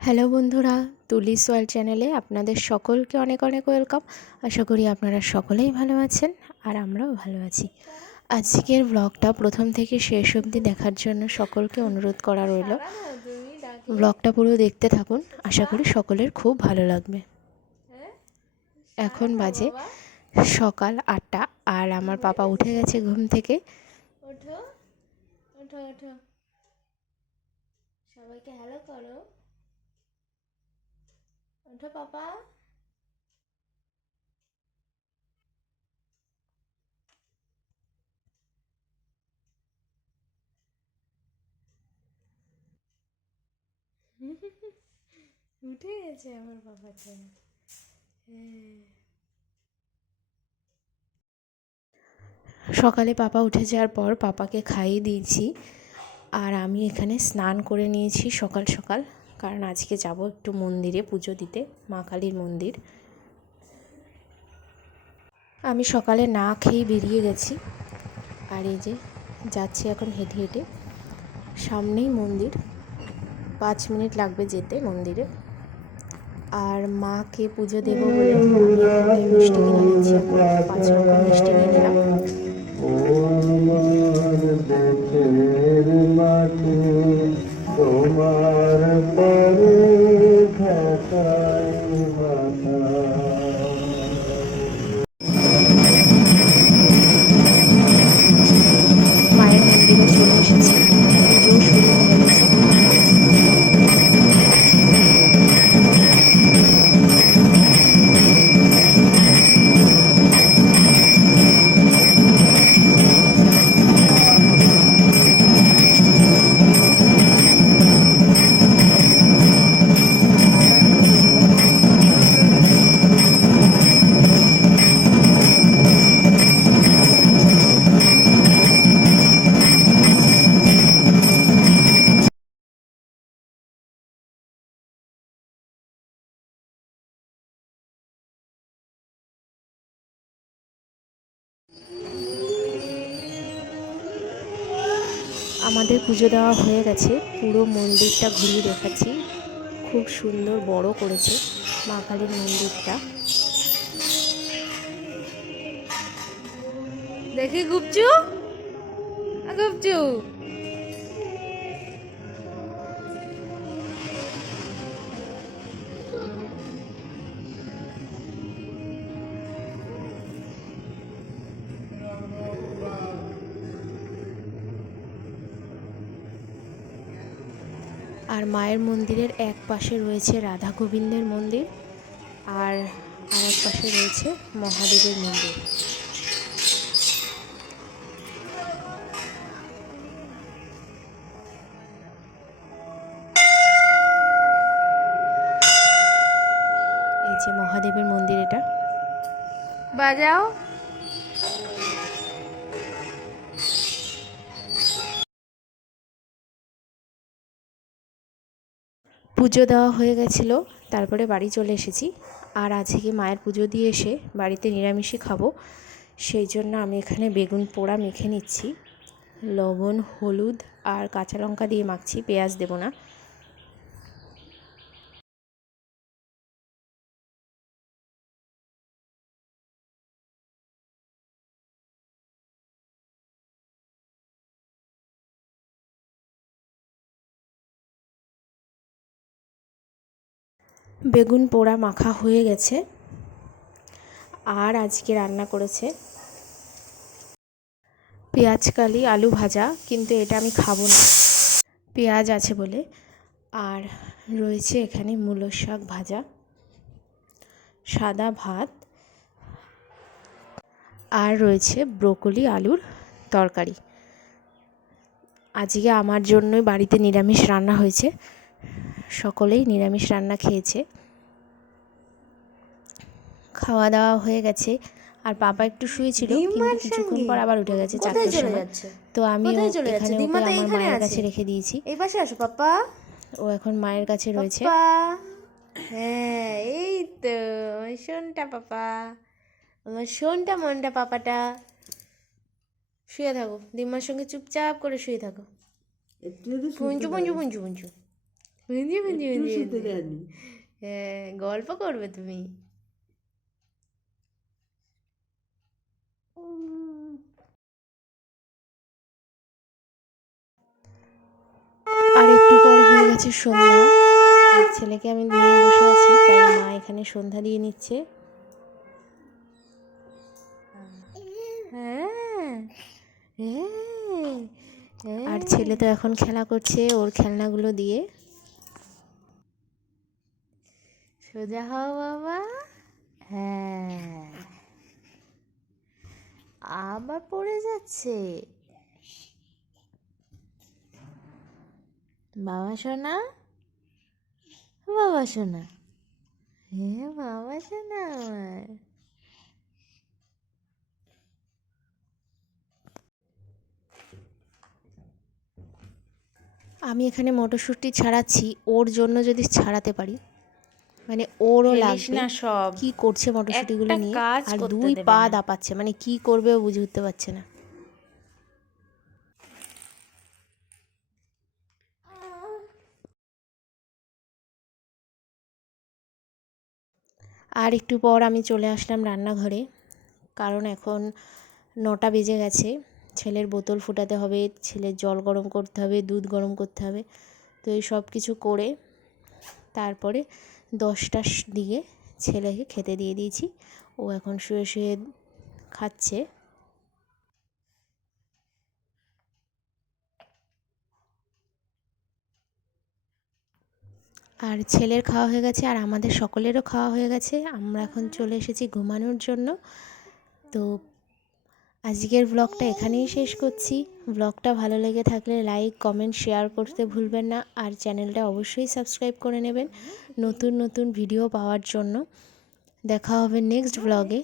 Hello বন্ধুরা, তুলিস world চ্যানেলে আপনাদের সকলকে অনেক অনেক ওয়েলকাম। আশা করি আপনারা সকলেই ভালো আছেন আর আমরাও ভালো আছি। আজকের ব্লগটা প্রথম থেকে শেষ অবধি দেখার জন্য সকলকে অনুরোধ করা রইল। ব্লগটা পুরো দেখতে থাকুন, আশা করি সকলের খুব ভালো লাগবে। এখন বাজে সকাল 8টা আর আমার পাপা উঠে গেছে ঘুম থেকে। ওঠো ওঠো ওঠো, সবাইকে হ্যালো করো। ওঠো পাপা। উঠে গেছে আমার বাবাটা। হ্যাঁ, সকালে পাপা উঠে যাওয়ার পর পাপাকে খাইয়ে দিয়েছি আর আমি এখানে স্নান করে নিয়েছি সকাল সকাল, কারণ আজকে যাব একটু মন্দিরে পুজো দিতে, মা কালীর মন্দির। আমি সকালে না খেয়ে বেরিয়ে গেছি আর এই যে যাচ্ছি এখন হেঁটে হেঁটে। সামনেই মন্দির, 5 মিনিট লাগবে যেতে মন্দিরে। আর মাকে পুজো দেবো বলে আমি এখানটায় মিষ্টি কিনে নিচ্ছি, এখন 5 রকম মিষ্টি নিয়ে নিলাম। মায়ের মন্দিরে চলে এসেছি, পুজো শুরু হয়ে গেছে। আমাদের পুজো দেওয়া হয়ে গেছে, পুরো মন্দিরটা ঘুরিয়ে দেখাচ্ছি। খুব সুন্দর বড় করেছে মা কালীর মন্দিরটা। দেখি গুপচু গুপচু। আর মায়ের মন্দিরের এক পাশে রয়েছে রাধা গোবিন্দের মন্দির আর আরেক পাশে রয়েছে মহাদেবের মন্দির। এই যে মহাদেবের মন্দির, এটা বাজাও। পুজো দেওয়া হয়ে গেছিলো, তারপরে বাড়ি চলে এসেছি। আর আজকে মায়ের পুজো দিয়ে এসে বাড়িতে নিরামিষই খাবো, সেই জন্য আমি এখানে বেগুন পোড়া মেখে নিচ্ছি। লবণ, হলুদ আর কাঁচা লঙ্কা দিয়ে মাখছি, পেঁয়াজ দেব না। বেগুন পোড়া মাখা হয়ে গেছে। আর আজকে রান্না করেছে পেঁয়াজ কালি আলু ভাজা, কিন্তু এটা আমি খাবো না, পেঁয়াজ আছে বলে। আর রয়েছে এখানে মূলো শাক ভাজা, সাদা ভাত, আর রয়েছে ব্রোকলি আলুর তরকারি। আজকে আমার জন্যই বাড়িতে নিরামিষ রান্না হয়েছে, সকলেই নিরামিষ রান্না খেয়েছে। খাওয়া দাওয়া হয়ে গেছে আর পাপা একটু শুয়েছিল, কিন্তু কিছুক্ষণ পর আবার উঠে গেছে 4টার সময়। তো আমি এখানে ওকে আমার মায়ের কাছে রেখে দিয়েছি। এই পাশে আসো পাপা। ও এখন মায়ের কাছে রয়েছে। হ্যাঁ, এই তো আমার শোনটা পাপা, আমার শোনটা মনটা পাপাটা। শুয়ে থাকো, দিম্মার সঙ্গে চুপচাপ করে শুয়ে থাকো। পুঞ্চু পুঞ্চু পুঞ্চু পুঞ্চু। গুঞ্জি গুঞ্জি একটু গুঞ্জি শুতে গুঞ্জি। দেয়নি। হ্যাঁ, গল্প করবে তুমি। আর একটু পর হয়ে গেছে সন্ধ্যা, আর ছেলেকে আমি নিয়ে বসে আছি, তাই মা এখানে সন্ধ্যা দিয়ে নিচ্ছে। হ্যাঁ হ্যাঁ আর হ্যাঁ। ছেলে তো এখন খেলা করছে ওর খেলনাগুলো দিয়ে। সোজা হও বাবা। হ্যাঁ, আবার পড়ে যাচ্ছে। বাবা সোনা, বাবা সোনা, হ্যাঁ বাবা সোনা আমার। আমি এখানে মটরশুঁটি ছাড়াচ্ছি, ওর জন্য যদি ছাড়াতে পারি, মানে ওরও ফেলিস লাগবে। না সব, কি করছে মটরশুঁটিগুলো একটা নিয়ে, কাজ আর করতে 2 দেবে পা না। দাপাচ্ছে, মানে কি করবে ও বুঝে উঠতে পারছে না। আর একটু পর আমি চলে আসলাম রান্নাঘরে, কারণ এখন 9টা বেজে গেছে। ছেলের বোতল ফোটাতে হবে, ছেলের জল গরম করতে হবে, দুধ গরম করতে হবে। তো এই সব কিছু করে তারপরে 10টার দিকে ছেলেকে খেতে দিয়ে দিয়েছি। ও এখন শুয়ে শুয়ে খাচ্ছে। আর ছেলের খাওয়া হয়ে গেছে, আর আমাদের সকলেরও খাওয়া হয়ে গেছে। আমরা এখন চলে এসেছি ঘুমানোর জন্য। তো আজকের ব্লগটা এখানেই শেষ করছি। ব্লগটা ভালো লেগে থাকলে লাইক, কমেন্ট, শেয়ার করতে ভুলবেন না। আর চ্যানেলটা অবশ্যই সাবস্ক্রাইব করে নেবেন নতুন নতুন ভিডিও পাওয়ার জন্য। দেখা হবে নেক্সট ব্লগে।